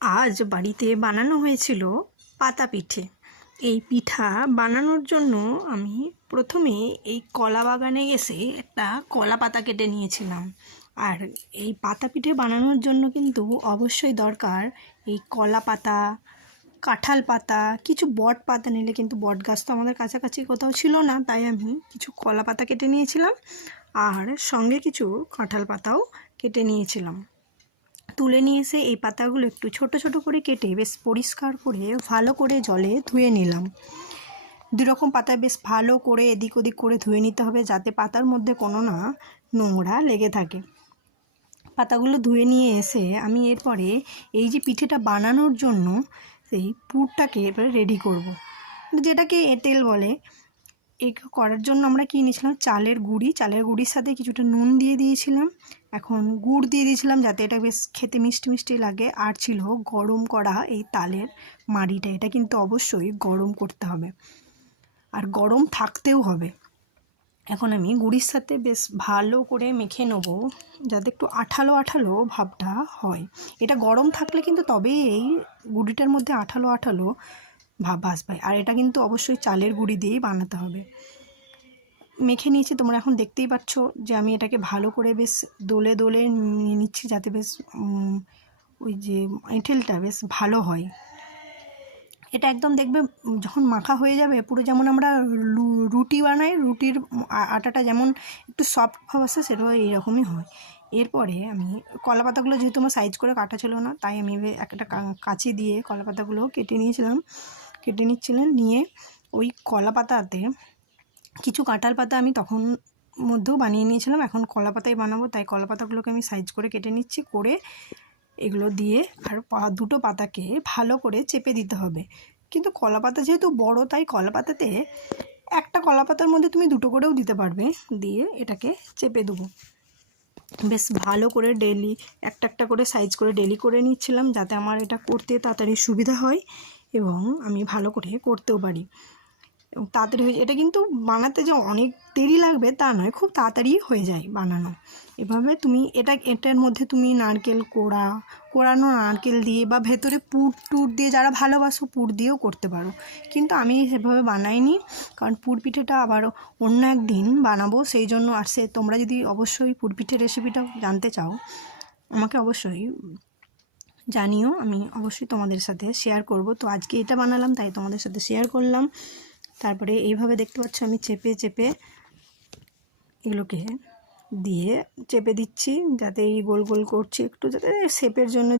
আজ বাড়িতে বানানো হয়েছিল পাতা পিঠে। এই পিঠা বানানোর জন্য আমি প্রথমে এই কলা বাগানে এসে একটা কলা পাতা কেটে নিয়েছিলাম। আর এই পাতা পিঠে বানানোর জন্য কিন্তু অবশ্যই দরকার এই কলা পাতা, কাঁঠাল পাতা, কিছু বট পাতা নিলে, কিন্তু বট গাছ তো আমাদের কাছাকাছি কোথাও ছিল না, তাই আমি কিছু কলা পাতা কেটে নিয়েছিলাম আর সঙ্গে কিছু কাঁঠাল পাতাও কেটে নিয়েছিলাম। তুলে নিয়ে এসে এই পাতাগুলো একটু ছোট ছোট করে কেটে বেশ পরিষ্কার করে ভালো করে জলে ধুয়ে নিলাম। দুই রকম পাতা বেশ ভালো করে এদিক ওদিক করে ধুয়ে নিতে হবে, যাতে পাতার মধ্যে কোনো না নোংরা লেগে থাকে। পাতাগুলো ধুয়ে নিয়ে এসে আমি এরপরে এই যে পিঠেটা বানানোর জন্য সেই পুরটাকে এবারে রেডি করব, যেটাকে এঁটেল বলে। এই করার জন্য আমরা কী নিয়েছিলাম, চালের গুঁড়ির সাথে কিছুটা নুন দিয়ে দিয়েছিলাম, এখন গুড় দিয়ে দিয়েছিলাম যাতে এটা বেশ খেতে মিষ্টি মিষ্টি লাগে। আর ছিল গরম করা এই তালের মাড়িটা, এটা কিন্তু অবশ্যই গরম করতে হবে আর গরম থাকতেও হবে। এখন আমি গুড়ির সাথে বেশ ভালো করে মেখে নেবো, যাতে একটু আঠালো আঠালো ভাবটা হয়। এটা গরম থাকলে কিন্তু তবেই এই গুঁড়িটার মধ্যে আঠালো আঠালো ভাব আসবে। আর এটা কিন্তু অবশ্যই চালের গুঁড়ি দিয়েই বানাতে হবে। মেখে নিয়েছি, তোমরা এখন দেখতেই পাচ্ছ যে আমি এটাকে ভালো করে বেশ দোলে দোলে নিয়ে নিচ্ছি, যাতে বেশ ওই যে এঁঠেলটা বেশ ভালো হয়। এটা একদম দেখবে যখন মাখা হয়ে যাবে পুরো, যেমন আমরা রুটি বানাই, রুটির আটাটা যেমন একটু সফট ভাব আসে, সেটাও এইরকমই হয়। এরপরে আমি কলা পাতাগুলো যেহেতু আমার সাইজ করে কাটা ছিল না, তাই আমি একটা কাঁচি দিয়ে কলা পাতাগুলো কেটে নিচ্ছিলাম। নিয়ে ওই কলা পাতাতে কিছু কাঁঠাল পাতা আমি তখন মধ্যেও বানিয়ে নিয়েছিলাম, এখন কলা পাতাই বানাবো, তাই কলা পাতাগুলোকে আমি সাইজ করে কেটে নিচ্ছি। করে এগুলো দিয়ে আর দুটো পাতাকে ভালো করে চেপে দিতে হবে। কিন্তু কলা পাতা যেহেতু বড়, তাই কলা পাতাতে একটা কলা পাতার মধ্যে তুমি দুটো করেও দিতে পারবে। দিয়ে এটাকে চেপে দেবো বেশ ভালো করে, ডেলি একটা একটা করে সাইজ করে ডেলি করে নিচ্ছিলাম, যাতে আমার এটা করতে তাড়াতাড়ি সুবিধা হয় এবং আমি ভালো করে করতেও পারি এবং তাড়াতাড়ি হয়ে যায়। এটা কিন্তু বানাতে যে অনেক দেরি লাগবে তা নয়, খুব তাড়াতাড়ি হয়ে যায় বানানো। এভাবে তুমি এটার মধ্যে তুমি নারকেল কোড়ানো নারকেল দিয়ে বা ভেতরে পুর টুর দিয়ে, যারা ভালোবাসো পুর দিয়েও করতে পারো, কিন্তু আমি সেভাবে বানাইনি, কারণ পুর পিঠেটা আবার অন্য একদিন বানাবো সেই জন্য। আর তোমরা যদি অবশ্যই পুর পিঠের রেসিপিটা জানতে চাও, আমাকে অবশ্যই জানিও, আমি অবশ্যই তোমাদের সাথে শেয়ার করব। তো আজকে এটা বানালাম তাই তোমাদের সাথে শেয়ার করলাম। তারপরে এইভাবে দেখতে পাচ্ছ আমি চেপে চেপে এগুলোকে দিয়ে চেপে দিচ্ছি, যাতে এই গোল গোল করছি একটু, যাতে শেপের জন্য